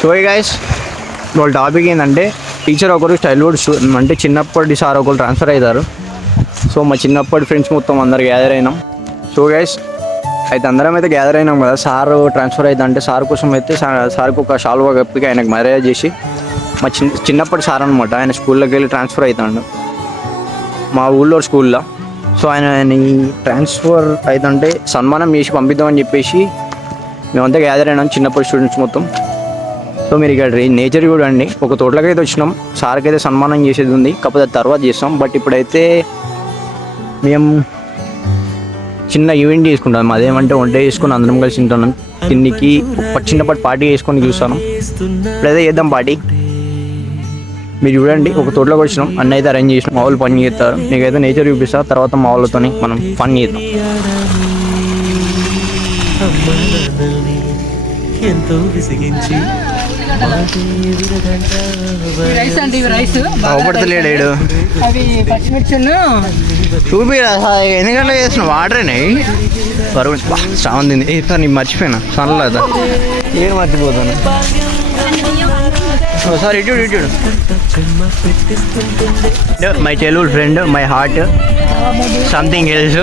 So guys వాళ్ళ topic ఏంటంటే teacher ఒకరు చైల్డ్హుడ్ అంటే చిన్నప్పటి సార్ ఒకరు ట్రాన్స్ఫర్ అవుతారు. సో మా చిన్నప్పటి ఫ్రెండ్స్ మొత్తం అందరు గ్యాదర్ అయినాం. సో గైస్ అయితే అందరం అయితే గ్యాదర్ అయినాం కదా. సార్ ట్రాన్స్ఫర్ అవుతా అంటే సార్ కోసం అయితే సార్కి ఒక షాల్వా కప్పికి ఆయనకు మ్యారేజ్ చేసి మా చిన్నప్పటి సార్ అనమాట. ఆయన స్కూల్లోకి వెళ్ళి ట్రాన్స్ఫర్ అవుతాడు మా ఊళ్ళో స్కూల్లో. సో ఆయన ట్రాన్స్ఫర్ అవుతుంటే సన్మానం చేసి పంపిద్దామని చెప్పేసి మేమంతా గ్యాదర్ అయినాం చిన్నప్పటి స్టూడెంట్స్ మొత్తం. సో మీరు ఇక్కడ నేచర్ చూడండి. ఒక తోటలోకి అయితే వచ్చినాం. సార్కి అయితే సన్మానం చేసేది ఉంది, కాకపోతే తర్వాత చేస్తాం. బట్ ఇప్పుడైతే మేము చిన్న ఈవెంట్ చేసుకుంటాం. అదేమంటే వంట చేసుకుని అందరం కలిసి తింటున్నాం. తిండికి చిన్నప్పటి పార్టీ చేసుకొని చూస్తాను. ఇప్పుడైతే చేద్దాం పార్టీ. మీరు చూడండి ఒక తోటలోకి వచ్చినాం. అన్నీ అయితే అరేంజ్ చేసినాం. మా వాళ్ళు పని చేస్తారు. మీకైతే నేచర్ చూపిస్తా. తర్వాత మా వాళ్ళతో మనం పని చేద్దాం. ఎంతో విసిగించి అవపడతలేడు. చూపి ఎన్ని గంటలు చేసిన వాటరేనాయి బరువు స్టాన్ తింది. సార్ నేను మర్చిపోయినా సన్లేదా ఏం మర్చిపోతాను. సార్ ఇటు my childhood friend, my heart, something else.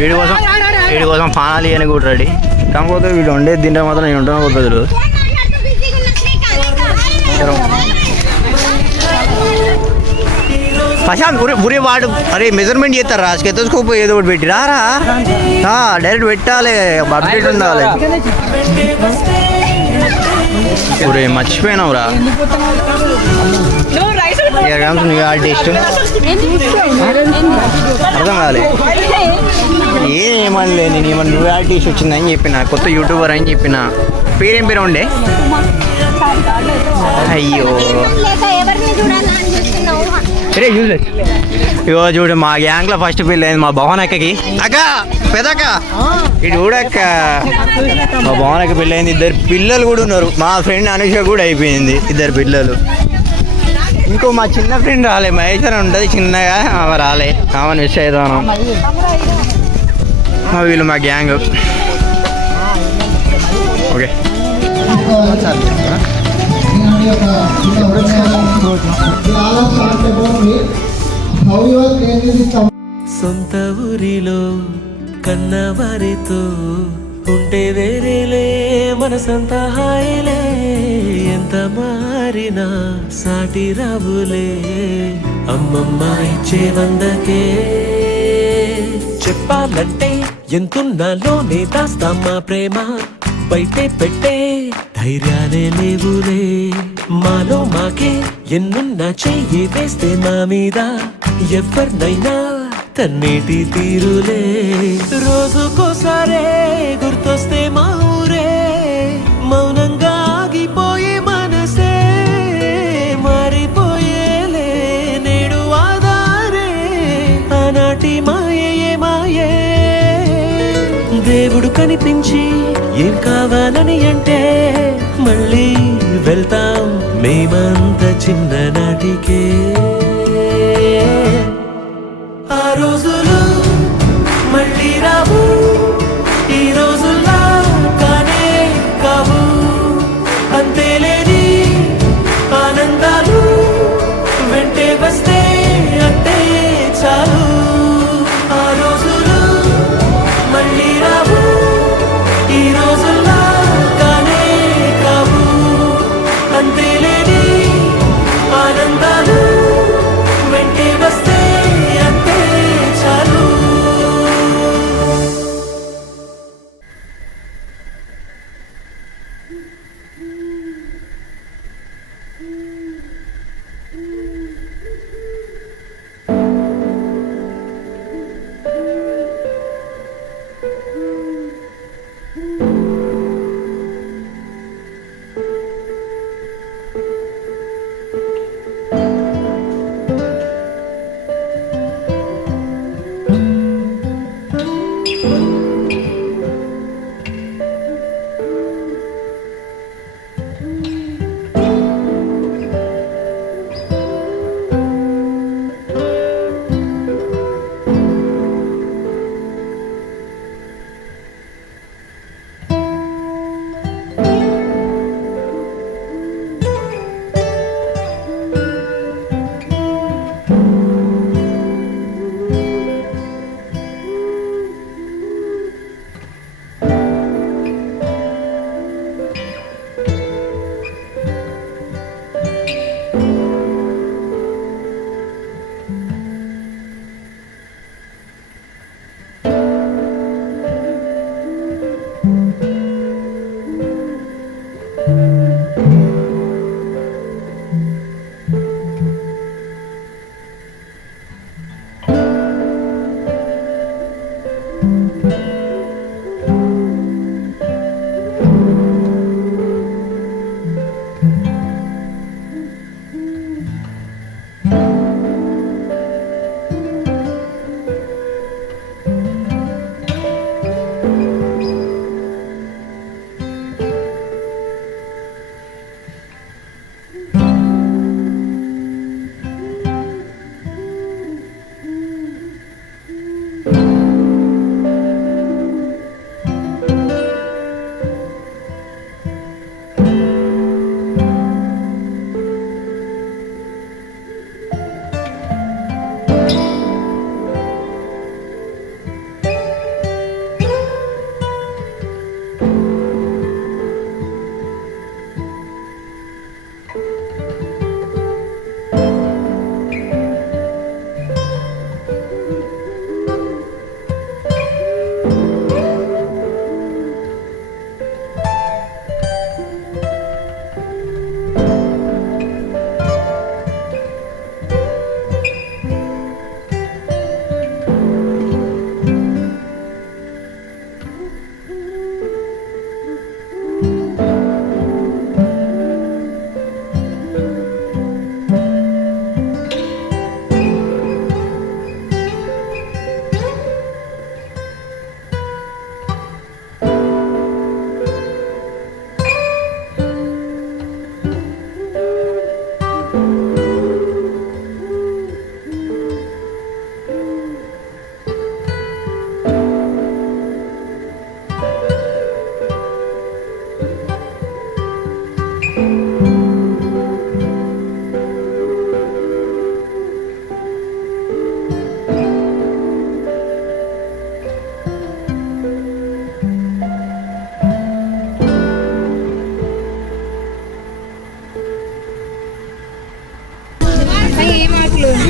వీడి కోసం ఫానాలి అని కూడా రెడీ. కాకపోతే వీడు వండే తింటే మాత్రం నేను ఉంటాను పోతుంది. ప్రశాంత్ గురి వాడు అరే మెజర్మెంట్ చేస్తారా? స్కెతోస్కోప్ ఏదో ఒకటి పెట్టి రారా. డైరెక్ట్ పెట్టాలి, అప్డేట్ ఉండాలి. ఒరే మర్చిపోయినావురా. నీకు ఆర్టిస్ట్ అర్థం కాలే. ఏమనలే నేను. ఏమన్నా నువ్వు ఆర్టిస్ట్ వచ్చిందని చెప్పిన, కొత్త యూట్యూబర్ అని చెప్పిన. పేరేం పేరు ఉండే? అయ్యో రే యూజ్లెస్. ఇగో చూడు మా గ్యాంగ్లో ఫస్ట్ పెళ్ళి అయింది మా భవన్ అక్కకి. అక్క పెదక్క ఇటు చూడక్క, మా భవన్ అక్క పెళ్ళి అయింది. 2 పిల్లలు కూడా ఉన్నారు. మా ఫ్రెండ్ అనుష కూడా అయిపోయింది, 2 పిల్లలు. ఇంకో మా చిన్న ఫ్రెండ్ రాలే, మహేశ్వరం ఉంటుంది చిన్నగా, ఆమె రాలే. ఆమె మిస్ అవుతాను. వీళ్ళు మా గ్యాంగ్. ఓకే సొంత ఊరిలో కన్నవారితో ఉంటే వేరేలే మనసంత హాయిలే. ఎంత మారినా సాటి రావులే అమ్మమ్మ ఇచ్చే 100కే. చెప్పాలంటే ఎంతున్నాలోనే దాస్తామా ప్రేమ, బయటే పెట్టే ధైర్యాలే లేవులే. మాలో మాకే ఎన్నున్నా చెయ్యి వేస్తే మా మీద ఎవరినైనా తన్నేటి తీరులే. రోజుకోసారే గుర్తొస్తే మా ఊరే, మౌనంగా ఆగిపోయే మనసే మారిపోయేలే నేడు ఆధారే. ఆనాటి మాయే మాయే. దేవుడు కనిపించి ఏం కావాలని అంటే మళ్ళీ వెళ్తాం మేమంత చిన్ననాటికే. ఆ రోజులు మళ్ళీ రావు, ఈ రోజుల్లా కానే కావు. అంతేలేని ఆనందాలు వెంటే వస్తే అంటే చాలు. ఆ రోజులు మళ్ళీ రావు, ఈ రోజుల్లా కానే కావు. అంతేలేని ఆనందాలు వెంటే వస్తే అంటే చాలు.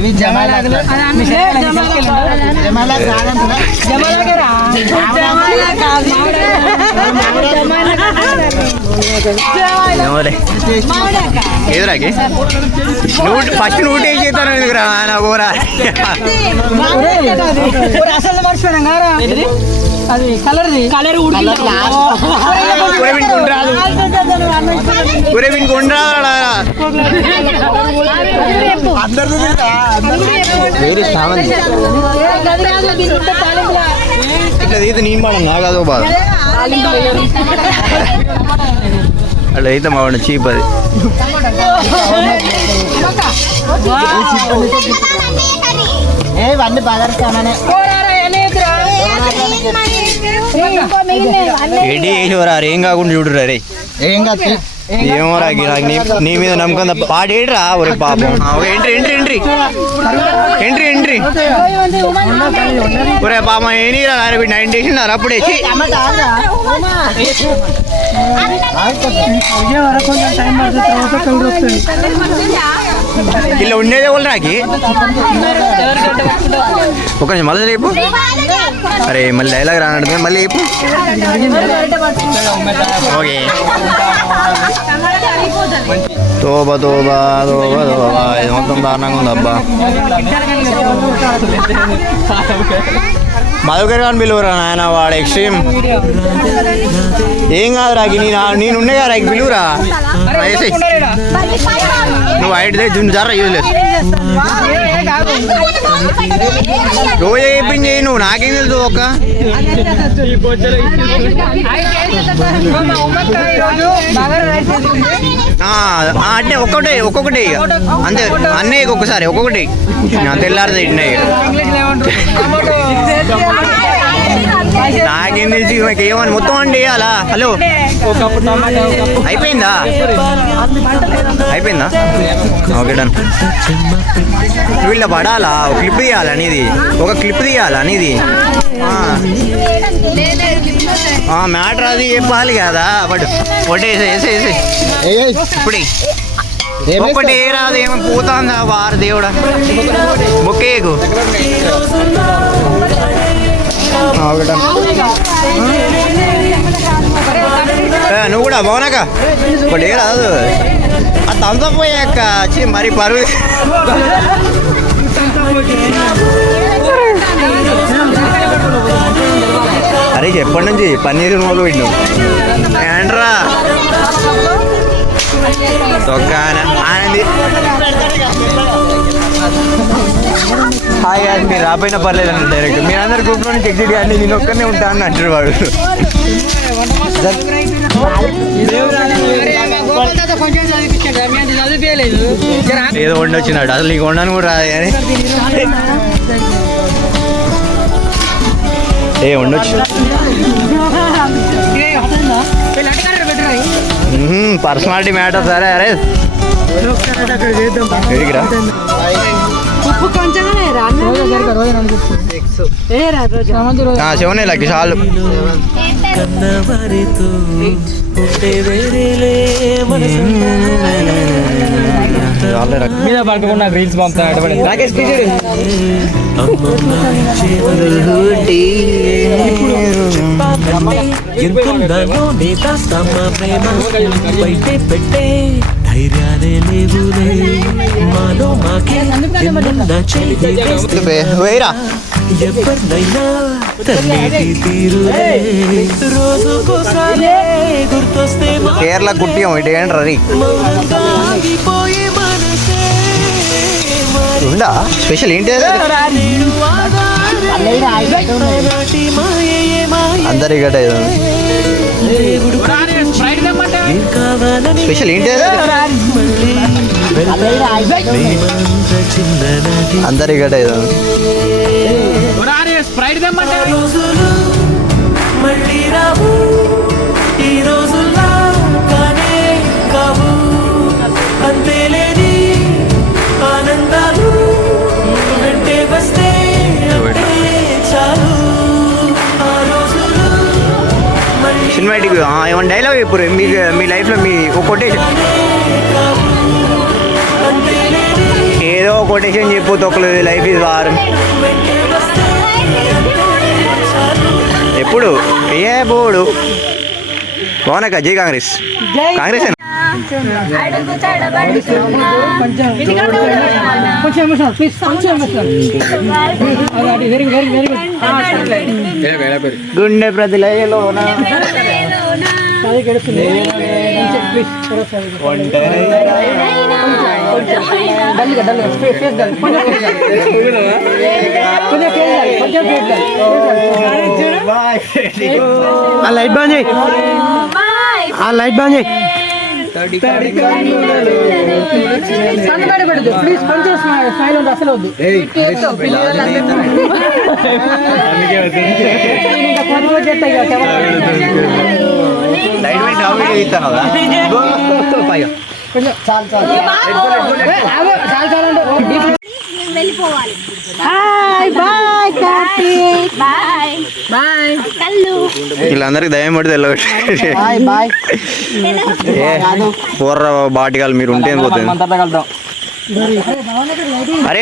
ఇవి జమాలాగలు ఎదురాకి నువ్వు ఫస్ట్ నువ్వు టేస్ట్ చేస్తాను ఎందుకురా నా కూర అది కలర్ ఇట్లా అయితే నేను మాడ నాగదో బాధ అట్లా అయితే మావాడు చీప్ అది ఏవన్నీ బదర్చామనే ఎడి వేసేవరా ఏం కాకుండా చూడురా రే ఏం కాదు ఏమో రాకి నాకు నీ మీద నమ్మకం పాడేడ్రా ఒరే పాపం entry entry entry entry entry ఒరే పాపం ఏనిరా నాకు 9 వేసినారు అప్పుడే ఇలా ఉండేదే వాళ్ళు నాకి ఒక నిమిషం మళ్ళీ రేపు అరే మళ్ళీ డైలాగ్ రానడుతుంది మళ్ళీ రేపు ఓకే తోబా తోబా తోబా తోబా ఇది మొత్తం దారుణంగా ఉంది అబ్బా మధుకర్ గారిని పిలువురా నాయన వాడు ఎక్స్ట్రీమ్ ఏం కాదు రాకి నేను ఉండే కదా రాకి పిలువురా నువ్వు ఐడితే జున్ను జారా యూజ్లెస్ రోజు చెప్పింది చేయి నువ్వు నాకేం తెలుసు ఒక అంటే ఒక్కొక్కటి అంతే అన్నీ ఒక్కొక్కసారి ఒక్కొక్కటి తెల్లారి తింటే నాకేం తెలిసి ఏమని మొత్తం అండి అలా హలో అయిపోయిందా అయిపోయిందా ఓకే డన్ వీళ్ళ పడాలా ఒక క్లిప్ తీయాలా నీది ఒక క్లిప్ తీయాలా నీది మ్యాటర్ అది చెప్పాలి కదా బట్ ఒకటి వేసే ఇప్పుడు ఒకటి ఏ రాదు ఏమో పోతుందా వారు దేవుడా బొక్కేకు నువ్వు కూడా బాగున్నాక ఒకటి ఏ రాదు ఆ థమ్స్అప్ పోయాక మరి పరువు అరే ఎప్పటి నుంచి పన్నీరు మొదలు పెట్టినావు ఏంట్రా ఆనంది హాయ్ గారు మీరు రాపోయినా పర్లేదు అన్న డైరెక్ట్ మీరు అందరు గ్రూప్లో నుంచి ఎగ్జిట్ కానీ నేను ఒక్కనే ఉంటా అని అంటారు వాడు ఏదో వండొచ్చినాడు అసలు నీకు వండను కూడా రాదు కానీ ఏ ఉండొచ్చు పర్సనాలిటీ మ్యాటర్ సరే అరే ఎడిగిరా శివనే లక్కి చాలు మీద పడుకోకుండా రీల్స్ పంపుతాడు రాకేష్ వేరా ఎవరినైనా తన్నేటి తీరులే రోజుకోసారి గుర్తొస్తే కేరళ కుట్టియం ఇటు ఏంటి రరీ ఉందా స్పెషల్ ఏంటి అందరి గట స్పెషల్ ఏంటి అందరి గట రోజులు మళ్ళీ రావు ఈ రోజుల్లా కానే కావు అంతేలేని ఆనందాలు వెంటే వస్తే అంటే చాలు ఆ రోజులు సినిమాటిక్ ఏమన్నా డైలాగ్ ఇప్పుడు మీ లైఫ్లో మీ ఒక కొటేషన్ ఏదో కొటేషన్ చెప్పు తొక్కలేదు లైఫ్ ఇస్ వార్. ఎప్పుడు ఏ బోడు బాగున్నాక జై కాంగ్రెస్. కాంగ్రెస్ కొంచెం ఎమోషనల్ ప్లీజ్, కొంచెం emotional. Very very very good. గుండె ప్రతిలయలోన అది గడుస్తుంది ప్లీజ్. డల్గా డల్గా ఫేస్ డల్, కొంచెం ఫేస్ డల్, కొంచెం ఫేస్ డల్, కొంచెం ఫేస్ డల్. ఆ లైట్ బంద్ చేయి, ఆ లైట్ బంద్ చేయి. కన్ను బయట పెట్టదు ప్లీజ్, కొంచెం స్మైల్ ఉంది, అసలు వద్దు. ఇంకా కొనుగోలు చేస్తాయి కదా లైట్ పెట్టి ఆ వీడియో తీస్తాను కదా. కొంచెం చాలు చాలు చాలా చాలా అంటే వెళ్ళిపోవాలి. Bye bye Karthik, bye bye. కళ్ళు వీళ్ళందరికి దయ్యం పడితే వెళ్ళగొట్టి బాయ్ బాయ్. పూర్ర బాటికాలు మీరు ఉంటే పోతుంది. మంతర్లో కలుద్దాం. అరే